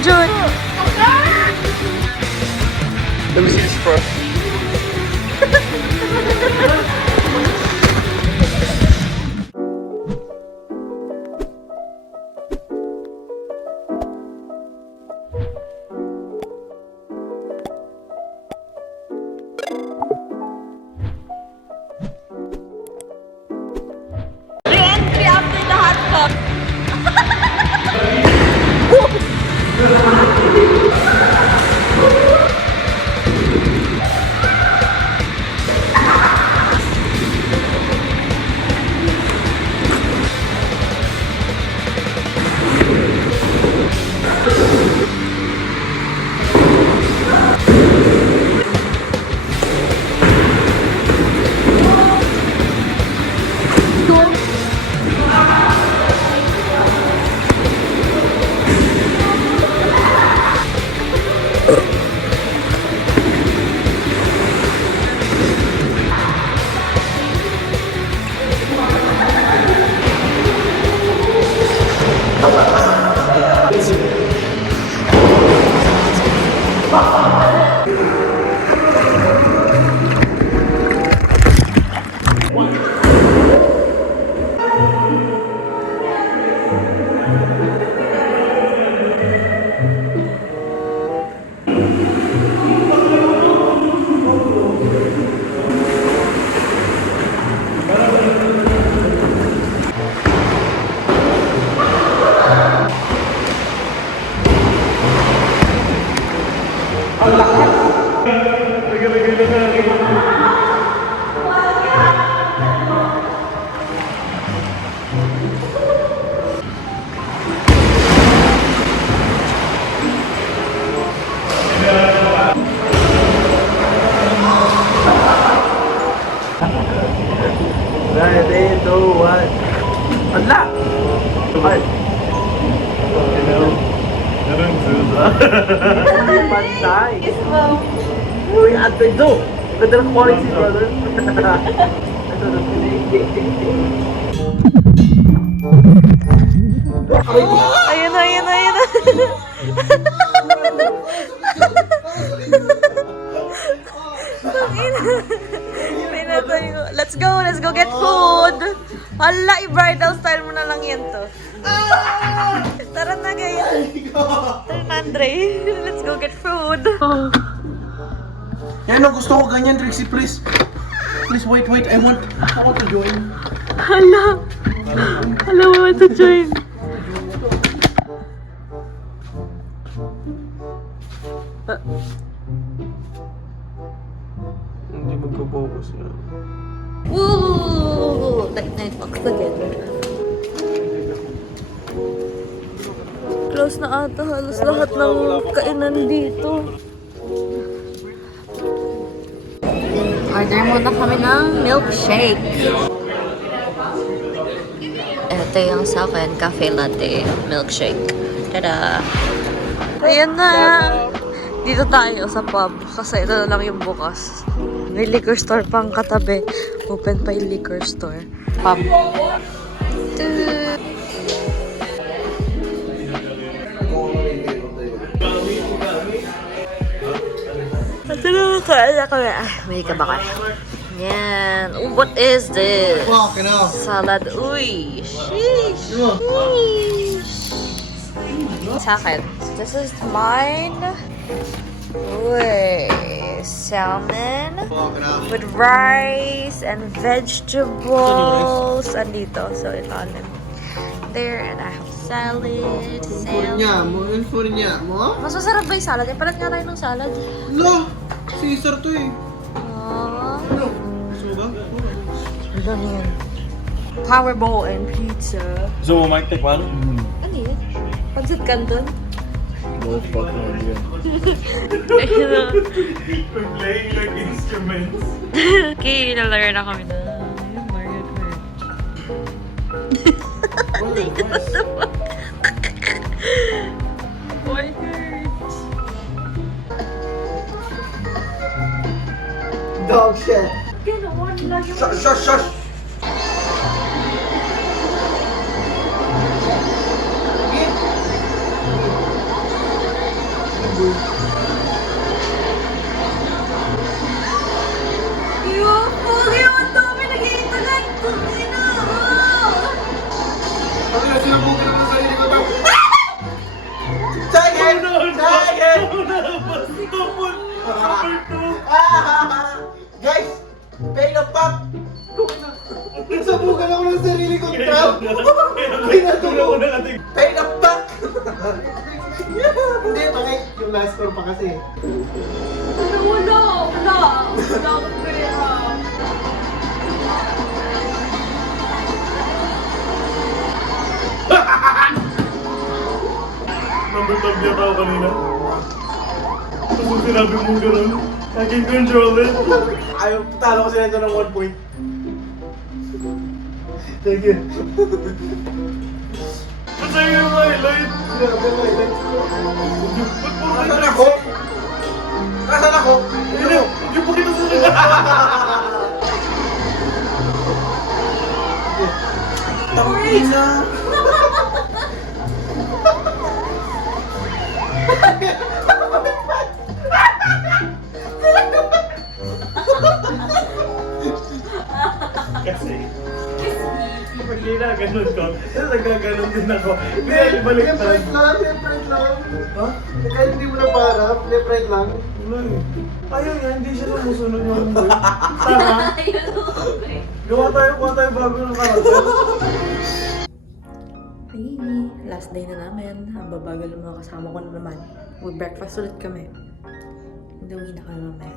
Joy. Let me see this first. Re-entry after the hot cup. Ready, 2, 1. Ala! Ay! Hindi pantay. Uy, ate Jo! Ganda ng quality, brother. Ayun na, ayun na, ayun na. Let's go get food. Hala, i-bridal style mo na lang yan to. Tara na guys. Tara na, Andre. Let's go get food. Yan ang gusto ko ganyan, Trixie, please. Please, wait. I want to join. Hala, I want to join. Hindi magka-focus yan. Woo! Night box again. Close na ata halos lahat ng kainan dito. Order muna kami ng milkshake. Ito yung sa akin, cafe latte milkshake. Tada! Ayan na! Dito tayo sa pub kasi ito na lang yung bukas. May liquor store pang katabi. Open pa yung liquor store. Pub. Ito na kaya ko. May ka ba kayo? Yan. Oh, what is this? Salad. Uy. Sheesh. Sa akin. This is mine. Uy. Salmon with rice and vegetables. Andito. So, ito there. And I have salad. Mas masarap ba yung salad? Eh, palat nga tayo ng salad. No! Caesar to eh. Aww. No. Suga? Ano yan? Powerball and pizza. So, Mike, take one? Ano yun? Pancit Canton? No fucking idea. Ayun. We're playing like instruments. Okay, nalaro na kami na. Mario Kart. What the fuck? My hurts. Dog shit. Ginawa nila yung... Shush! Yung pogi, ang dami nag-iintagan. Ina! Ano na sinabukan naman sa sarili ko daw? Second! Second! Guys! Pain of pop! Nasabukan ako ng sarili ko daw! Pain of pop! Hindi, bakit? Yung last score pa kasi. Wala akong pera. Number tab niya tao kanina. Tapos kung sinabi mo gano'n, I can control it. Ayaw, talo ko sila ito ng 1 point. Thank you. Kasi yung highlight. Grabe, my life. Ba't mo Nasaan ako? Nasaan ako? Hindi, hindi pa kita sa kanila. Tangina! Kasi, hindi na ganun ko. Tapos nagkaganon din ako. Hindi na ibalik Left right lang, left right lang. Ha? Kahit hindi mo na parap, left right lang. Wala eh. Ayaw niya, hindi siya lumusunod yung boy. Tama. Gawa tayo bago ng karakter. Ay, last day na namin. Ang babagal ng mga kasama ko na naman. Mag-breakfast ulit kami. Hindi, uwi na kami mamaya.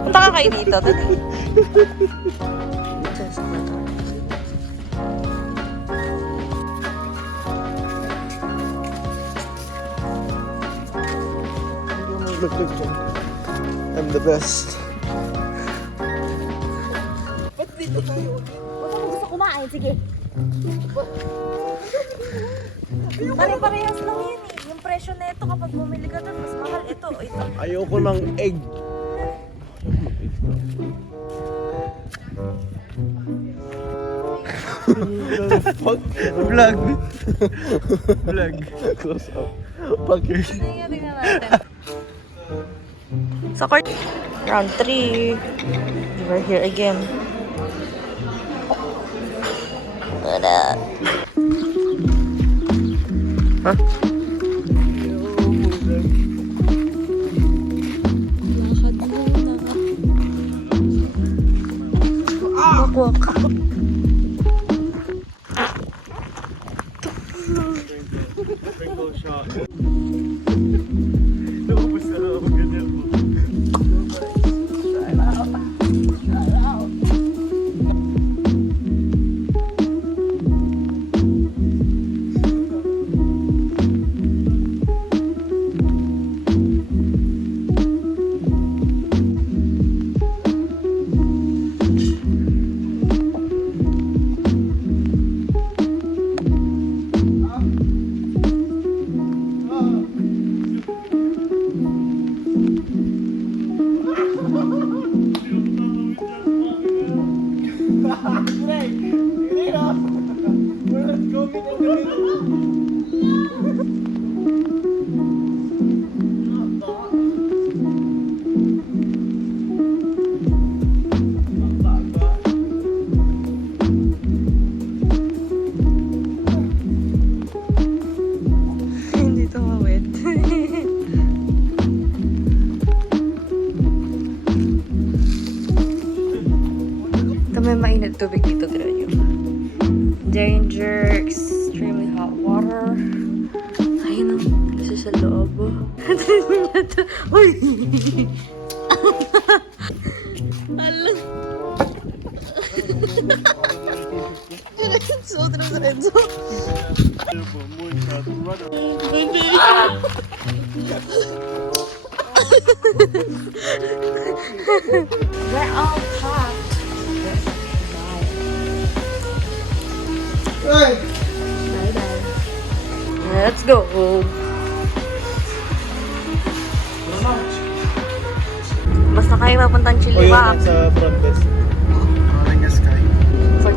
Punta ka kayo dito, dali. I'm the best. Gusto kumain, sige. Pare-parehas lang yan eh. Yung presyo na ito kapag bumili ka doon, mas mahal ito. Ito. Ayoko ng egg. Fuck. Vlog. Vlog. Close up. Fuckers. Tingnan natin. Sa court, round 3. We're here again. Wala. Huh? Lakad muna. Walk. Single shot. Naubos na lang ako ganyan po. Hindi tumawid. Ito may mainit tubig dito, tira nyo. Danger, extremely hot water. Ayun o, kasi sa loob. Uy! Alam. Diretso. Baby! We're all packed. Ay! Bye-bye. Let's go! Basta kayo mapuntang O Chili yun Rock. sa front desk. Maraming sky. Pag